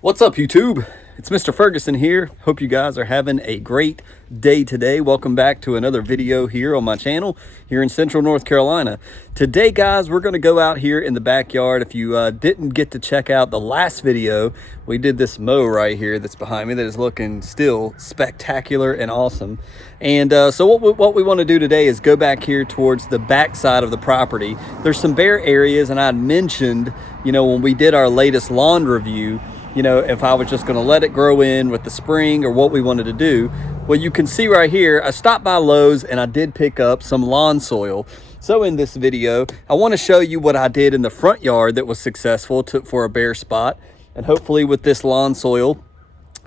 What's up, YouTube? It's Mr. Ferguson here. Hope you guys are having a great day today. Welcome back to another video here on my channel here in Central North Carolina. Today, guys, we're going to go out here in the backyard. If you didn't get to check out the last video, we did this mow right here that's behind me that is looking still spectacular and awesome. And so what we want to do today is go back here towards the back side of the property. There's some bare areas, and I mentioned, when we did our latest lawn review, if I was just going to let it grow in with the spring or what we wanted to do. Well, you can see right here, I stopped by Lowe's and I did pick up some lawn soil. So in this video, I want to show you what I did in the front yard that was successful for a bare spot. And hopefully with this lawn soil,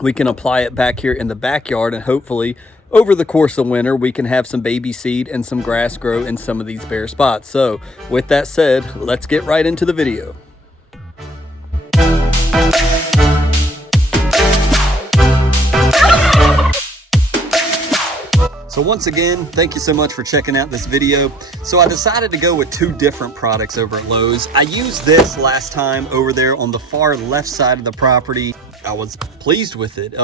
we can apply it back here in the backyard, and hopefully over the course of winter, we can have some baby seed and some grass grow in some of these bare spots. So with that said, let's get right into the video. So once again, thank you so much for checking out this video. So I decided to go with two different products over at Lowe's. I used this last time over there on the far left side of the property. I was pleased with it.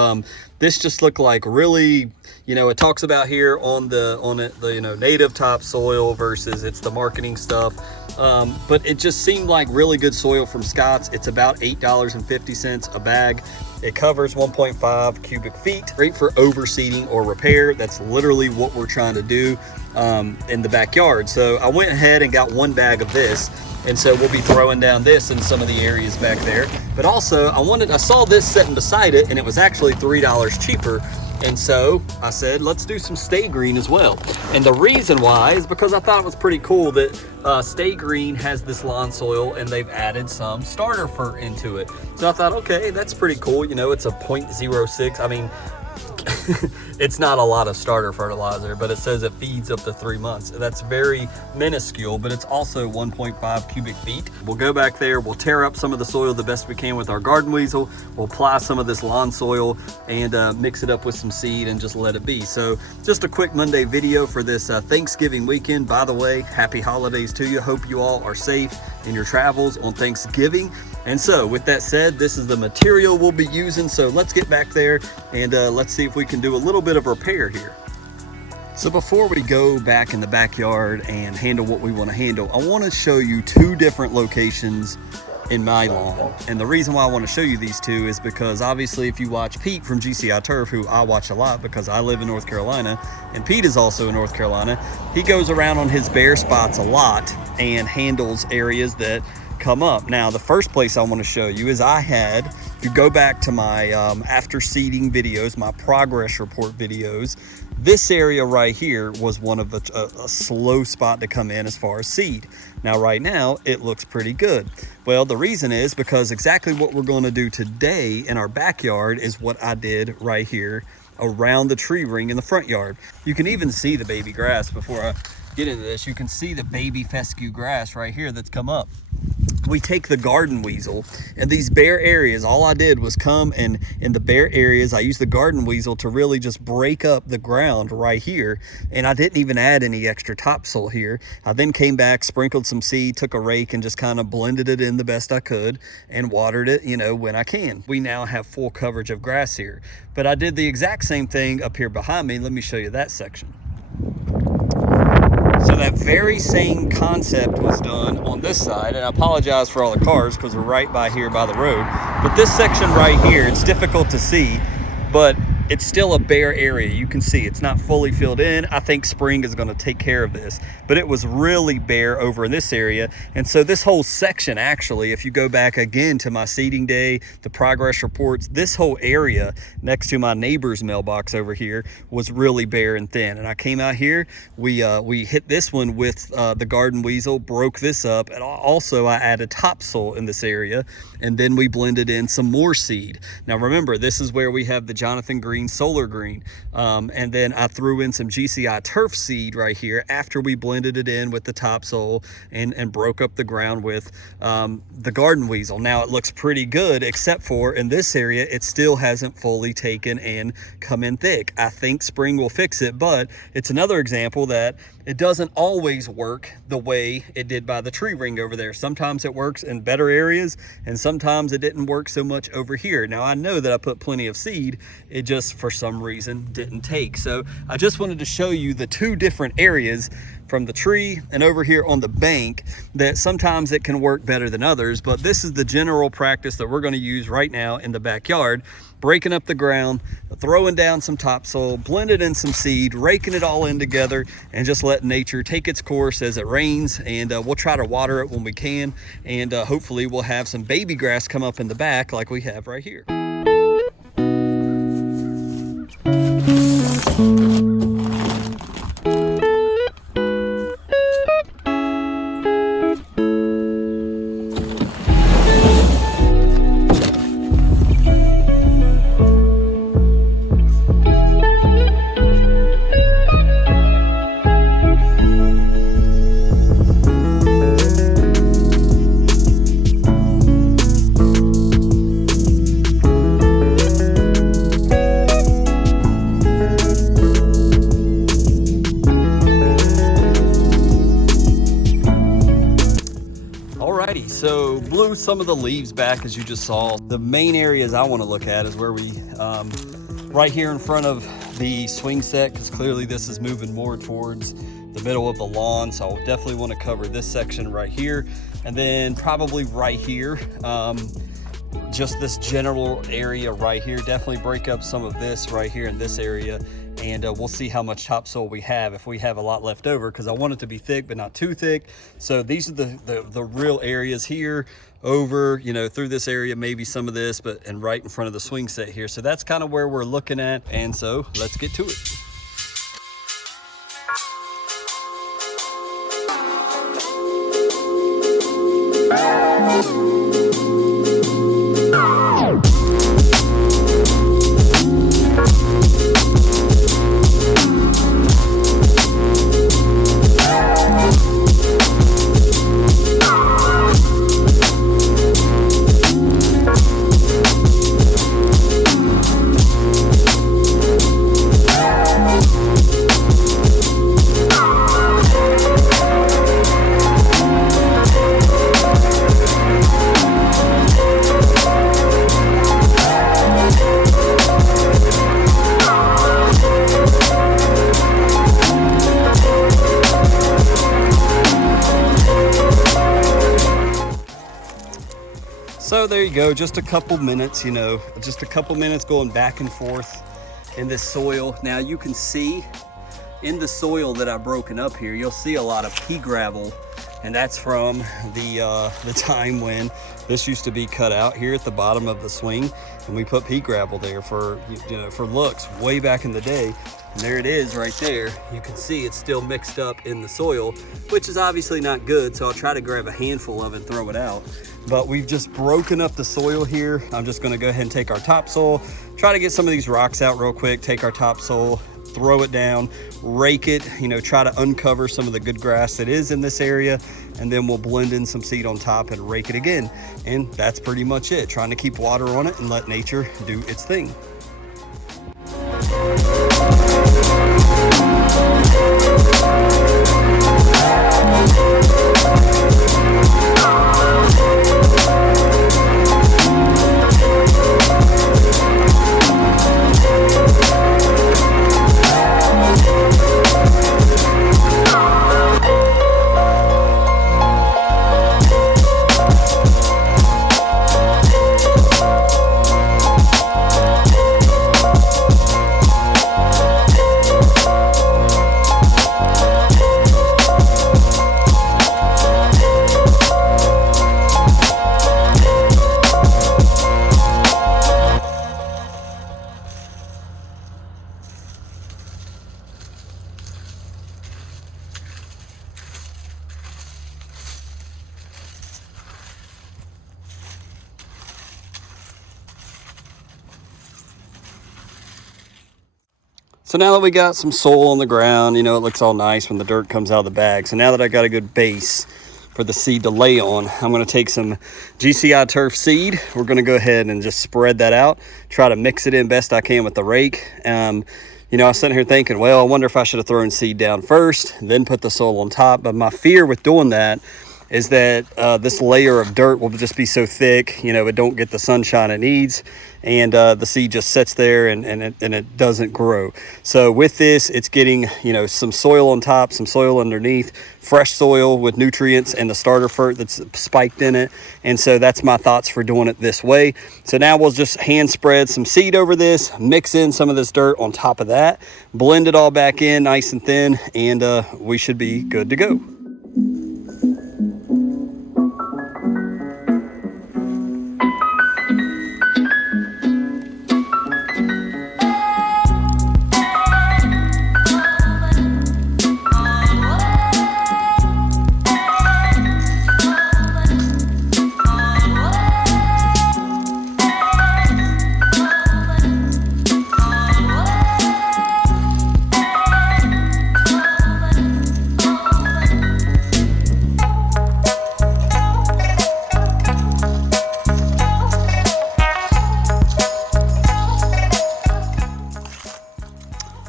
This just looked like really, it talks about here on the native topsoil versus it's the marketing stuff. But it just seemed like really good soil from Scott's. It's about $8.50 a bag. It covers 1.5 cubic feet. Great for overseeding or repair. That's literally what we're trying to do in the backyard. So I went ahead and got one bag of this. And so we'll be throwing down this in some of the areas back there. But also I saw this sitting beside it, and it was actually $3 cheaper. And so I said, let's do some Stay Green as well. And the reason why is because I thought it was pretty cool that Stay Green has this lawn soil and they've added some starter fur into it. So I thought, okay, that's pretty cool. It's a 0.06. I mean, it's not a lot of starter fertilizer, but it says it feeds up to 3 months. That's very minuscule, but it's also 1.5 cubic feet. We'll go back there, we'll tear up some of the soil the best we can with our garden weasel. We'll apply some of this lawn soil and mix it up with some seed and just let it be. So just a quick Monday video for this Thanksgiving weekend. By the way, happy holidays to you. Hope you all are safe in your travels on Thanksgiving. And so with that said, this is the material we'll be using. So let's get back there and let's see if we can do a little bit of repair here. So before we go back in the backyard and handle what we want to handle, I want to show you two different locations in my lawn. And the reason why I want to show you these two is because obviously if you watch Pete from GCI Turf, who I watch a lot because I live in North Carolina and Pete is also in North Carolina, he goes around on his bare spots a lot and handles areas that come up. Now, the first place I want to show you is if you go back to my after seeding videos, my progress report videos, this area right here was one of a slow spot to come in as far as seed. Now, right now, it looks pretty good. Well, the reason is because exactly what we're going to do today in our backyard is what I did right here around the tree ring in the front yard. You can even see the baby grass before I get into this. You can see the baby fescue grass right here that's come up. We take the garden weasel and these bare areas, all I did was come and in the bare areas, I used the garden weasel to really just break up the ground right here. And I didn't even add any extra topsoil here. I then came back, sprinkled some seed, took a rake and just kind of blended it in the best I could and watered it, when I can. We now have full coverage of grass here. But I did the exact same thing up here behind me. Let me show you that section. So that very same concept was done on this side, and I apologize for all the cars because we're right by here by the road. But this section right here, it's difficult to see, but it's still a bare area. You can see it's not fully filled in. I think spring is going to take care of this, but it was really bare over in this area. And so this whole section, actually, if you go back again to my seeding day, the progress reports, this whole area next to my neighbor's mailbox over here was really bare and thin. And I came out here, we hit this one with the garden weasel, broke this up, and also I added topsoil in this area, and then we blended in some more seed. Now remember, this is where we have the Jonathan Green Solar Green, and then I threw in some GCI Turf seed right here after we blended it in with the topsoil and broke up the ground with the garden weasel. Now it looks pretty good, except for in this area it still hasn't fully taken and come in thick. I think spring will fix it, but it's another example that it doesn't always work the way it did by the tree ring over there. Sometimes it works in better areas, and sometimes it didn't work so much over here. Now I know that I put plenty of seed, it just for some reason didn't take. So I just wanted to show you the two different areas from the tree and over here on the bank that sometimes it can work better than others, but this is the general practice that we're going to use right now in the backyard. Breaking up the ground, throwing down some topsoil, blending in some seed, raking it all in together, and just let nature take its course as it rains. And we'll try to water it when we can, and hopefully we'll have some baby grass come up in the back like we have right here. So blew some of the leaves back, as you just saw. The main areas I want to look at is where we, right here in front of the swing set, because clearly this is moving more towards the middle of the lawn. So I'll definitely want to cover this section right here. And then probably right here, just this general area right here. Definitely break up some of this right here in this area. And we'll see how much topsoil we have, if we have a lot left over, because I want it to be thick but not too thick. So these are the real areas here, over, you know, through this area, maybe some of this, but and right in front of the swing set here. So that's kind of where we're looking at, and so let's get to it. So there you go, just a couple minutes, you know, just a couple minutes going back and forth in this soil. Now you can see in the soil that I've broken up here, you'll see a lot of pea gravel, and that's from the time when this used to be cut out here at the bottom of the swing, and we put pea gravel there for, you know, for looks way back in the day. And there it is right there. You can see it's still mixed up in the soil, which is obviously not good. So I'll try to grab a handful of it and throw it out. But we've just broken up the soil here. I'm just gonna go ahead and take our topsoil, try to get some of these rocks out real quick, take our topsoil, throw it down, rake it, you know, try to uncover some of the good grass that is in this area, and then we'll blend in some seed on top and rake it again. And that's pretty much it. Trying to keep water on it and let nature do its thing. So now that we got some soil on the ground, you know, it looks all nice when the dirt comes out of the bag. So now that I got a good base for the seed to lay on, I'm going to take some GCI turf seed. We're going to go ahead and just spread that out, try to mix it in best I can with the rake. You know, I was sitting here thinking, well, I wonder if I should have thrown seed down first, then put the soil on top. But my fear with doing that is that this layer of dirt will just be so thick, you know, it don't get the sunshine it needs, and the seed just sits there and it doesn't grow. So with this, it's getting, you know, some soil on top, some soil underneath, fresh soil with nutrients and the starter fert that's spiked in it. And so that's my thoughts for doing it this way. So now we'll just hand spread some seed over this, mix in some of this dirt on top of that, blend it all back in nice and thin, and we should be good to go.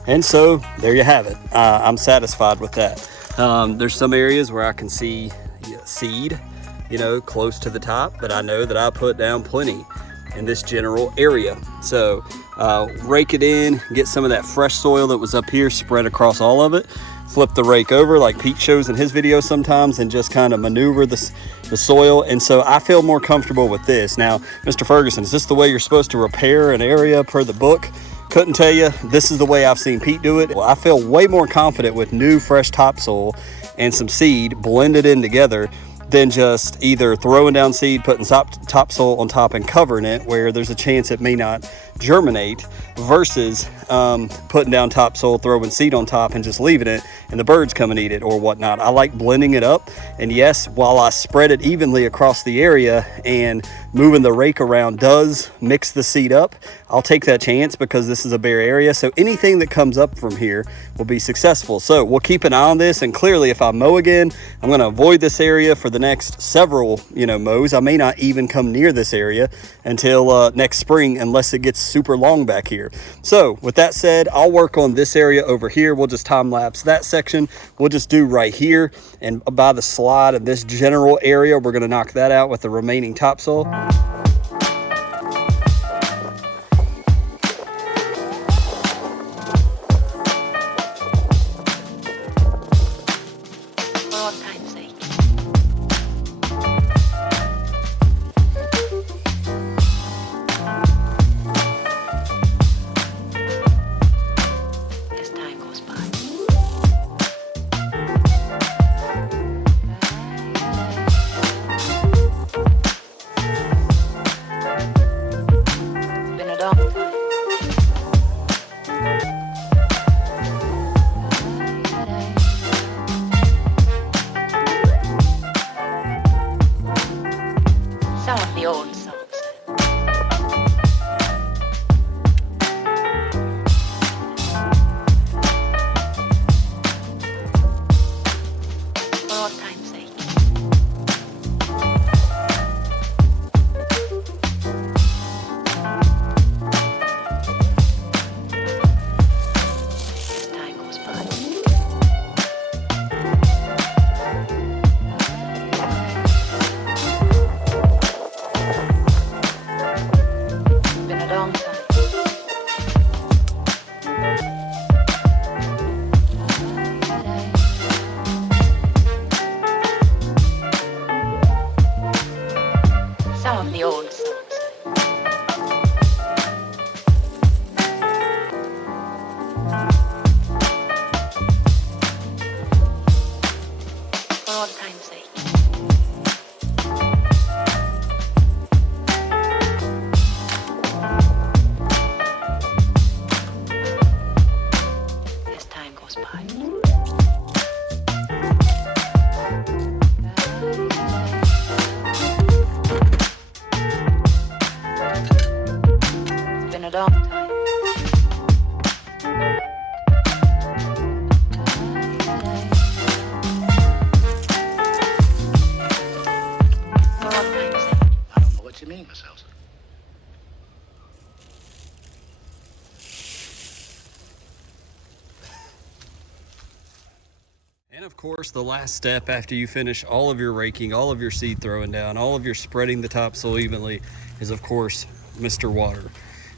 And so there you have it. I'm satisfied with that. There's some areas where I can see seed, you know, close to the top, but I know that I put down plenty in this general area. So rake it in, get some of that fresh soil that was up here spread across all of it, flip the rake over like Pete shows in his videos sometimes, and just kind of maneuver the soil. And so I feel more comfortable with this. Now, Mr. Ferguson, is this the way you're supposed to repair an area per the book? Couldn't tell you. This is the way I've seen Pete do it. Well, I feel way more confident with new fresh topsoil and some seed blended in together than just either throwing down seed, putting topsoil on top and covering it where there's a chance it may not germinate, versus putting down topsoil, throwing seed on top and just leaving it and the birds come and eat it or whatnot. I like blending it up. And yes, while I spread it evenly across the area and moving the rake around does mix the seed up, I'll take that chance because this is a bare area. So anything that comes up from here will be successful. So we'll keep an eye on this. And clearly if I mow again, I'm going to avoid this area for the next several, mows. I may not even come near this area until next spring, unless it gets super long back here. So with that said, I'll work on this area over here. We'll just time lapse that section. We'll just do right here, and by the slide of this general area, we're going to knock that out with the remaining topsoil. Some of the old songs. For old time's sake. As time goes by. Long time. Some of the old songs. For old time's sake. A long time. I don't know what you mean, Miss Elsa. Of course, the last step after you finish all of your raking, all of your seed throwing down, all of your spreading the topsoil evenly is, of course, Mr. Water.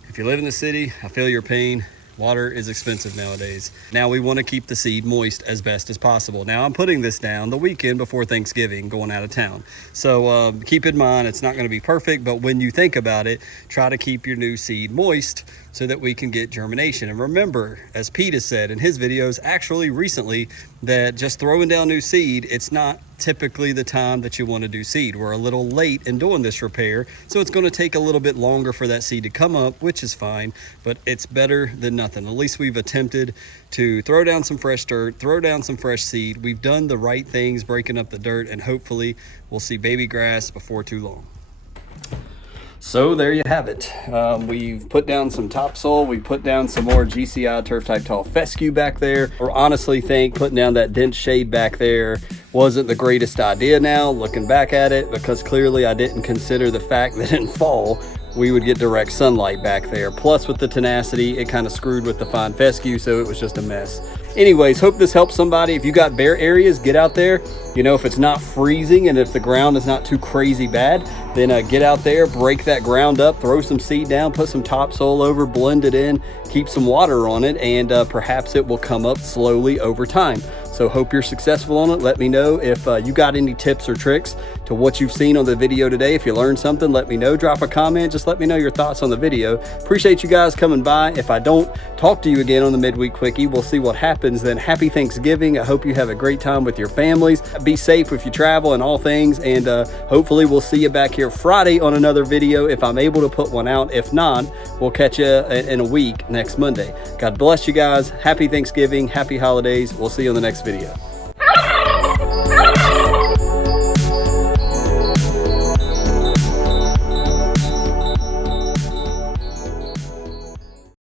If you live in the city, I feel your pain. Water is expensive nowadays. Now we want to keep the seed moist as best as possible. Now I'm putting this down the weekend before Thanksgiving, going out of town. So keep in mind, it's not going to be perfect, but when you think about it, try to keep your new seed moist so that we can get germination. And remember, as Pete has said in his videos, actually recently, that just throwing down new seed, it's not typically the time that you want to do seed. We're a little late in doing this repair, so it's going to take a little bit longer for that seed to come up, which is fine, but it's better than nothing. At least we've attempted to throw down some fresh dirt, throw down some fresh seed. We've done the right things, breaking up the dirt, and hopefully we'll see baby grass before too long. So there you have it. We've put down some topsoil. We put down some more GCI turf type tall fescue back there. I honestly think putting down that dense shade back there wasn't the greatest idea now, looking back at it, because clearly I didn't consider the fact that in fall, we would get direct sunlight back there. Plus with the tenacity, it kind of screwed with the fine fescue, so it was just a mess. Anyways, hope this helps somebody. If you got bare areas, get out there. You know, if it's not freezing and if the ground is not too crazy bad, then get out there, break that ground up, throw some seed down, put some topsoil over, blend it in, keep some water on it, and perhaps it will come up slowly over time. So hope you're successful on it. Let me know if you got any tips or tricks to what you've seen on the video today. If you learned something, let me know. Drop a comment. Just let me know your thoughts on the video. Appreciate you guys coming by. If I don't talk to you again on the Midweek Quickie, we'll see what happens then. Happy Thanksgiving. I hope you have a great time with your families. Be safe if you travel and all things. And hopefully we'll see you back here Friday on another video if I'm able to put one out. If not, we'll catch you in a week next Monday. God bless you guys. Happy Thanksgiving. Happy holidays. We'll see you on the next video.